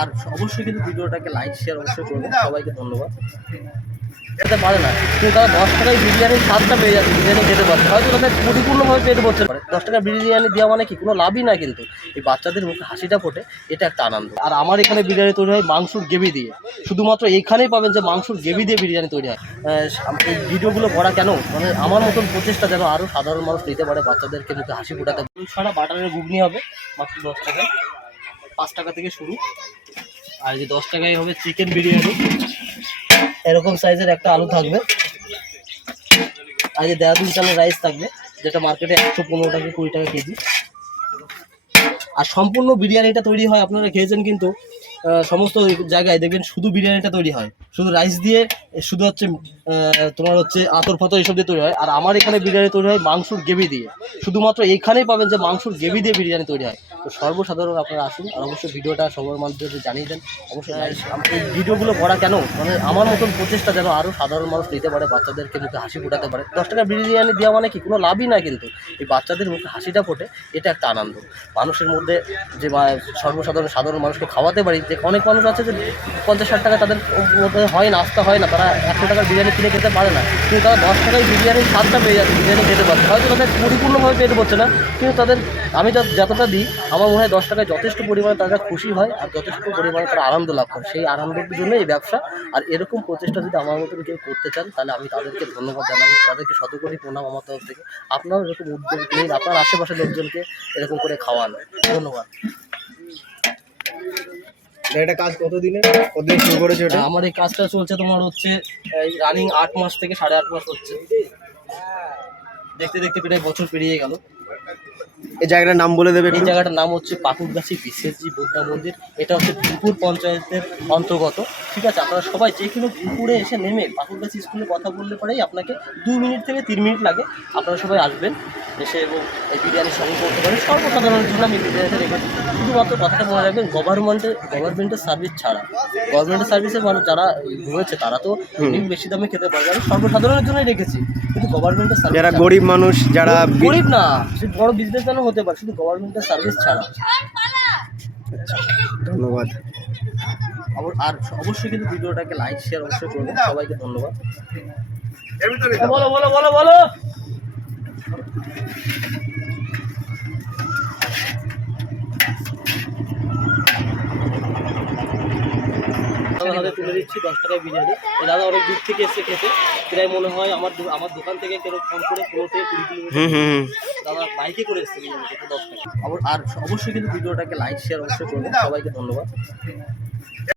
আর অবশ্যই কিন্তু ভিডিওটাকে লাইক শেয়ার অবশ্যই করবেন। সবাইকে ধন্যবাদ। খেতে পারে না। কিন্তু তারা দশ টাকায় বিরিয়ানির স্বাদটা পেয়ে যাচ্ছে বিরিয়ানি খেতে পারছে। হয়তো তাদের পরিপূর্ণভাবে পেট ভরতে পারে দশ টাকা বিরিয়ানি দেওয়া মানে কি? কোনো লাভই না কিন্তু। এই বাচ্চাদের মুখে হাসিটা ফোটে এটা একটা আনন্দ। আর আমার এখানে বিরিয়ানি তৈরি হয় মাংসুর গ্রেভি দিয়ে। শুধুমাত্র এইখানেই পাবেন যে মাংসুর গ্রেভি দিয়ে বিরিয়ানি তৈরি হয়। এই ভিডিওগুলো করা কেন? মানে আমার মতন প্রচেষ্টা যেন আরও সাধারণ মানুষ নিতে পারে বাচ্চাদেরকে মুখে হাসি ফোটাতে। ছাড়া বাটারের ঘুগনি হবে মাত্র দশ টাকায়। পাঁচ টাকা থেকে শুরু। আর যে দশ টাকায় হবে চিকেন বিরিয়ানি। এরকম সাইজের একটা আলু থাকবে। আর যে দেড় চালের রাইস থাকবে, যেটা মার্কেটে একশো পনেরো টাকা, কুড়ি টাকা কেজি। আর সম্পূর্ণ বিরিয়ানিটা তৈরি হয়, আপনারা খেয়েছেন কিন্তু সমস্ত জায়গায় দেখবেন শুধু বিরিয়ানিটা তৈরি হয়। শুধু রাইস দিয়ে, শুধু হচ্ছে তোমার হচ্ছে আতর ফাতর এইসব দিয়ে তৈরি হয়। আর আমার এখানে বিরিয়ানি তৈরি হয় মাংসুর গ্রেভি দিয়ে। শুধুমাত্র এইখানেই পাবেন যে মাংসুর গ্রেভি দিয়ে বিরিয়ানি তৈরি হয়। তো সর্বসাধারণ আপনারা আসুন আর অবশ্যই ভিডিওটা সবার মাধ্যমে জানিয়ে দেন, অবশ্যই এই ভিডিওগুলো করা কেন? মানে আমার মতন প্রচেষ্টা যেন আরও সাধারণ মানুষ নিতে পারে, বাচ্চাদেরকে মুখে হাসি ফোটাতে পারে। দশ টাকা বিরিয়ানি দেওয়া মানে কি? কোনো লাভই না কিন্তু। এই বাচ্চাদের মুখে হাসিটা ফোটে, এটা একটা আনন্দ। মানুষের মধ্যে যে সর্বসাধারণ সাধারণ মানুষকে খাওয়াতে পারি, যে অনেক মানুষ আছে যে পঞ্চাশ ষাট টাকা তাদের মধ্যে হয় না নাস্তা হয় না, তারা একশো টাকার বিরিয়ানি কিনে খেতে পারে না। কিন্তু তারা দশ টাকায় বিরিয়ানির স্বাদটা পেয়ে যাচ্ছে, বিরিয়ানি খেতে পারছে। হয়তো তাদের পরিপূর্ণভাবে পেট ভরছে না, কিন্তু তাদের আমি যা যতটা দিই, আমার মনে হয় দশ টাকায় যথেষ্ট পরিমাণে তারা খুশি হয় আর যথেষ্ট পরিমাণে তারা আনন্দ লাভ করে। সেই আনন্দের জন্য এই ব্যবসা। আর এরকম প্রচেষ্টা যদি আমার মতন কেউ করতে চান, তাহলে আমি তাদেরকে ধন্যবাদ জানাব। তাদেরকে শতকোটি প্রণাম আমার তরফ থেকে। আপনারাও এরকম উদ্যোগ নিন, আপনার আশেপাশের লোকজনকে এরকম করে খাওয়ান। ধন্যবাদ। এটা কাজ কতদিনে? কতদিন শুরু করেছে ওটা আমার এই কাজটা চলছে তোমার হচ্ছে রানিং আট মাস থেকে সাড়ে আট মাস হচ্ছে। দেখতে দেখতে প্রায় বছর পেরিয়ে গেল। এই জায়গাটার নাম বলে দেবে এই জায়গাটার নাম হচ্ছে পাকুরগাছি বিশেষজি বুদ্ধা মন্দির। এটা হচ্ছে ভীমপুর পঞ্চায়েতের অন্তর্গত। ঠিক আছে আপনারা সবাই যে কোনো ভীমপুরে এসে নেমে পাকুড়গাছি স্কুলে কথা বললে পরেই আপনাকে দু মিনিট থেকে তিন মিনিট লাগে। আপনারা সবাই আসবেন এসে এবং এই বিরিয়ানি সঙ্গে করতে পারেন। সর্বসাধারণের জন্য আমি বিরিয়ানিটা রেখেছি শুধুমাত্র কথাটা মনে রাখবেন গভর্নমেন্টের গভর্নমেন্টের সার্ভিস ছাড়া। গভর্নমেন্টের সার্ভিসের মানুষ যারা রয়েছে তারা তো এমনি বেশি দামে খেতে পারবে আমি সর্বসাধারণের জন্যই রেখেছি। কিন্তু গভর্নমেন্টের সার্ভিস যারা গরিব মানুষ যারা গরিব না সে বড় বিজনেসম্যানও হতে পারে শুধু গভর্নমেন্টের সার্ভিস ছাড়া। ধন্যবাদ। আর অবশ্যই কিন্তু ভিডিওটাকে লাইক শেয়ার অবশ্যই করবেন। সবাইকে ধন্যবাদ। বলো বলো বলো বলো দাদার হাতে তুলে দিচ্ছি দশ টাকায় বিরিয়ানি। দাদা অনেক দূর থেকে এসে খেতে। প্রায় মনে হয় আমার আমার দোকান থেকে কেন ফোন করে পনেরো থেকে কুড়ি কিলোমিটার হুম হুম হুম। দাদা বাইকে করে এসছে বিরিয়ানি খেতে দশ টাকা। আর অবশ্যই কিন্তু ভিডিওটাকে লাইক শেয়ার অবশ্যই করবেন। সবাইকে ধন্যবাদ।